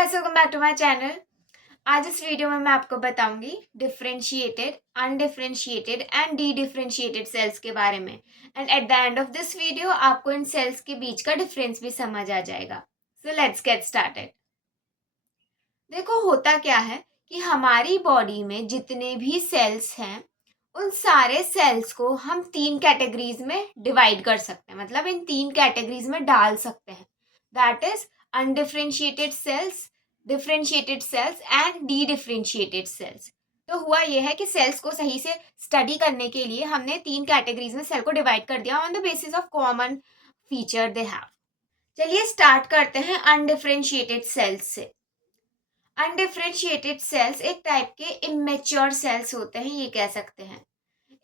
Guys, welcome back to my channel. आज इस video में मैं आपको बताऊंगी differentiated, undifferentiated and dedifferentiated cells के बारे में। And at the end of this video आपको इन सेल्स के बीच का डिफरेंस भी समझ आ जाएगा। So let's get started. देखो, होता क्या है कि हमारी बॉडी में जितने भी सेल्स हैं उन सारे सेल्स को हम तीन कैटेगरीज में डिवाइड कर सकते हैं, मतलब इन तीन कैटेगरीज में डाल सकते हैं। That is undifferentiated cells, differentiated cells and dedifferentiated cells. तो हुआ यह है कि सेल्स को सही से स्टडी करने के लिए हमने तीन कैटेगरीज में सेल को डिवाइड कर दिया on the basis of common feature they have. चलिए स्टार्ट करते हैं अनडिफरेंशिएटेड सेल्स से। अनडिफरेंशिएटेड सेल्स एक टाइप के इमेच्योर सेल्स होते हैं, ये कह सकते हैं।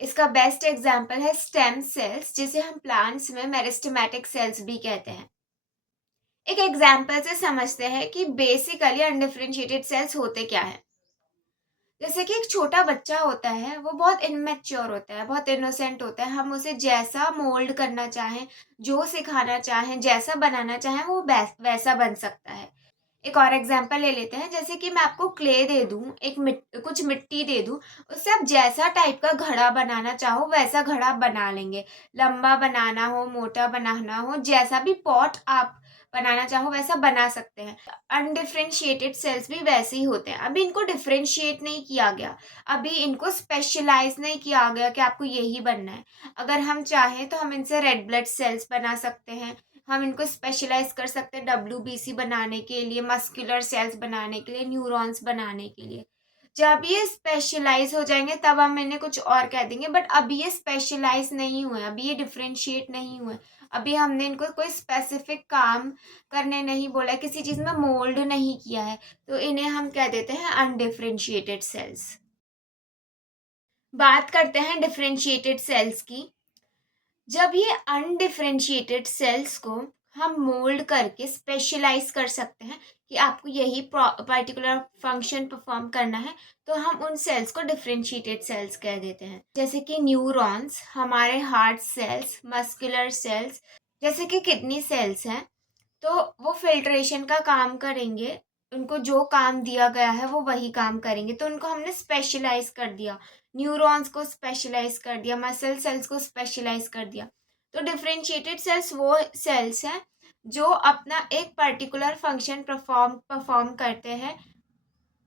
इसका बेस्ट एग्जाम्पल है स्टेम सेल्स, जिसे हम प्लांट्स में मेरिस्टेमेटिक सेल्स भी कहते हैं। एक एग्जाम्पल से समझते हैं कि बेसिकली अनडिफरेंशिएटेड सेल्स होते क्या है। जैसे कि एक छोटा बच्चा होता है, वो बहुत इमेच्योर होता है, बहुत इनोसेंट होता है। हम उसे जैसा मोल्ड करना चाहें, जो सिखाना चाहें, जैसा बनाना चाहें, वो वैसा बन सकता है। एक और एग्जाम्पल ले लेते हैं। जैसे कि मैं आपको क्ले दे दूं, कुछ मिट्टी दे दूं, उससे आप जैसा टाइप का घड़ा बनाना चाहो वैसा घड़ा बना लेंगे। लंबा बनाना हो, मोटा बनाना हो, जैसा भी पॉट आप बनाना चाहो वैसा बना सकते हैं। अनडिफरेंशिएटेड सेल्स भी वैसे ही होते हैं। अभी इनको डिफरेंशिएट नहीं किया गया, अभी इनको स्पेशलाइज नहीं किया गया कि आपको यही बनना है। अगर हम चाहें तो हम इनसे रेड ब्लड सेल्स बना सकते हैं, हम इनको स्पेशलाइज कर सकते हैं WBC बनाने के लिए, मस्कुलर सेल्स बनाने के लिए, न्यूरॉन्स बनाने के लिए। जब ये स्पेशलाइज हो जाएंगे तब हम इन्हें कुछ और कह देंगे, बट अभी ये स्पेशलाइज नहीं हुए, अभी ये डिफरेंशिएट नहीं हुए। अभी हमने इनको कोई स्पेसिफिक काम करने नहीं बोला, किसी चीज़ में मोल्ड नहीं किया है, तो इन्हें हम कह देते हैं अनडिफरेंशिएटेड सेल्स। बात करते हैं डिफरेंशिएटेड सेल्स की। जब ये अनडिफरेंशिएटेड सेल्स को हम मोल्ड करके स्पेशलाइज कर सकते हैं कि आपको यही पर्टिकुलर फंक्शन परफॉर्म करना है, तो हम उन सेल्स को डिफरेंशिएटेड सेल्स कह देते हैं। जैसे कि न्यूरॉन्स, हमारे हार्ट सेल्स, मस्कुलर सेल्स, जैसे कि किडनी सेल्स हैं, तो वो फिल्ट्रेशन का काम करेंगे। उनको जो काम दिया गया है वो वही काम करेंगे, तो उनको हमने स्पेशलाइज कर दिया। न्यूरॉन्स को स्पेशलाइज कर दिया, मसल सेल्स को स्पेशलाइज कर दिया। तो डिफरेंशिएटेड सेल्स वो सेल्स हैं जो अपना एक पर्टिकुलर फंक्शन परफॉर्म करते हैं।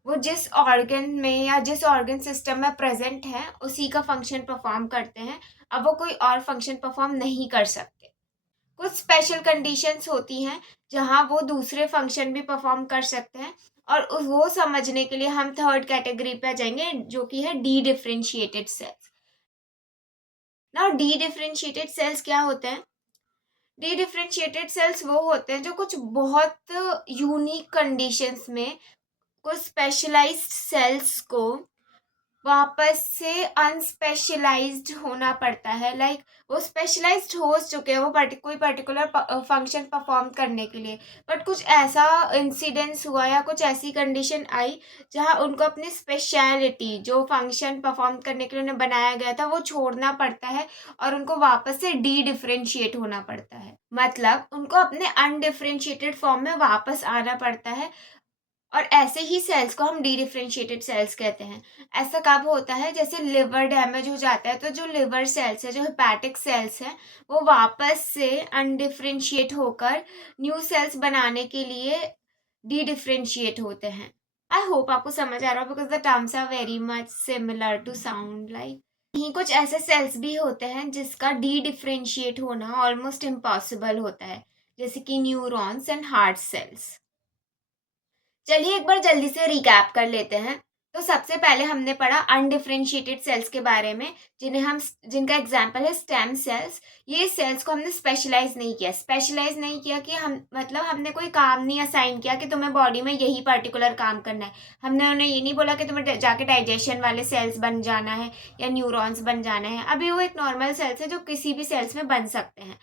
वो जिस ऑर्गन में या जिस ऑर्गन सिस्टम में प्रेजेंट है उसी का फंक्शन परफॉर्म करते हैं। अब वो कोई और फंक्शन परफॉर्म नहीं कर सकते। कुछ स्पेशल कंडीशंस होती हैं जहां वो दूसरे फंक्शन भी परफॉर्म कर सकते हैं, और वो समझने के लिए हम थर्ड कैटेगरी पे आ जाएंगे, जो कि है D differentiated sales. Now D differentiated sales क्या होते हैं? डी डिफरेंशिएटेड सेल्स वो होते हैं जो कुछ बहुत यूनिक कंडीशंस में कुछ स्पेशलाइज्ड सेल्स को वापस से अनस्पेशलाइज्ड होना पड़ता है। लाइक वो स्पेशलाइज्ड हो चुके हैं वो कोई पर्टिकुलर फंक्शन परफॉर्म करने के लिए, बट कुछ ऐसा इंसिडेंस हुआ या कुछ ऐसी कंडीशन आई जहां उनको अपनी स्पेशलिटी, जो फंक्शन परफॉर्म करने के लिए उन्हें बनाया गया था, वो छोड़ना पड़ता है और उनको वापस से डी डिफरेंशिएट होना पड़ता है। मतलब उनको अपने अनडिफरेंशिएटेड फॉर्म में वापस आना पड़ता है, और ऐसे ही सेल्स को हम डी डिफरेंशिएटेड सेल्स कहते हैं। ऐसा कब होता है? जैसे लिवर डैमेज हो जाता है, तो जो लिवर सेल्स है, जो हेपेटिक सेल्स हैं, वो वापस से अनडिफरेंशिएट होकर न्यू सेल्स बनाने के लिए डी डिफरेंशिएट होते हैं। आई होप आपको समझ आ रहा हो, because the terms are very much similar to sound like. यहीं कुछ ऐसे सेल्स भी होते हैं जिसका डी डिफरेंशिएट होना ऑलमोस्ट इम्पॉसिबल होता है, जैसे कि न्यूरॉन्स एंड हार्ट सेल्स। चलिए एक बार जल्दी से रिकैप कर लेते हैं। तो सबसे पहले हमने पढ़ा अनडिफरेंशिएटेड सेल्स के बारे में, जिनका एग्जाम्पल है स्टेम सेल्स। ये सेल्स को हमने स्पेशलाइज नहीं किया कि हम, मतलब हमने कोई काम नहीं असाइन किया कि तुम्हें बॉडी में यही पर्टिकुलर काम करना है। हमने उन्हें ये नहीं बोला कि तुम्हें जाके डाइजेशन वाले सेल्स बन जाना है या न्यूरॉन्स बन जाना है। अभी वो एक नॉर्मल सेल्स है जो किसी भी सेल्स में बन सकते हैं।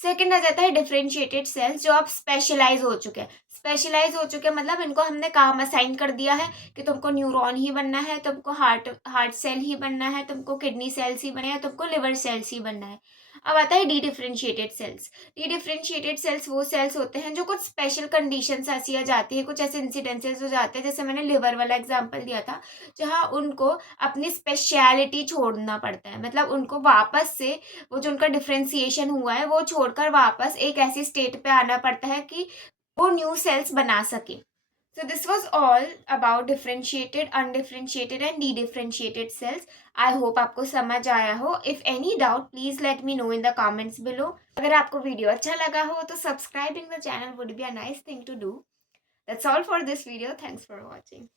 सेकेंड आ जाता है डिफरेंशिएटेड सेल्स, जो अब स्पेशलाइज हो चुके हैं। स्पेशलाइज हो चुके हैं मतलब इनको हमने काम असाइन कर दिया है कि तुमको न्यूरॉन ही बनना है, तुमको हार्ट सेल ही बनना है, तुमको किडनी सेल्स ही बनना है, तुमको लिवर सेल्स ही बनना है। अब आता है D differentiated sales. D differentiated sales वो सेल्स होते हैं जो कुछ स्पेशल कंडीशंस ऐसी आ जाती है, कुछ ऐसे इंसिडेंसेस हो जाते हैं, जैसे मैंने लिवर वाला एग्जांपल दिया था, जहाँ उनको अपनी स्पेशलिटी छोड़ना पड़ता है, मतलब उनको वापस से वो जो उनका डिफरेंशिएशन हुआ है वो छोड़कर वापस एक ऐसी स्टेट पे आना पड़ता है कि वो न्यू सेल्स बना सके। So this was all about differentiated, undifferentiated and de-differentiated cells. I hope आपको समझ आया हो. If any doubt, please let me know in the comments below. अगर आपको वीडियो अच्छा लगा हो तो subscribing the channel would be a nice thing to do. That's all for this video. Thanks for watching.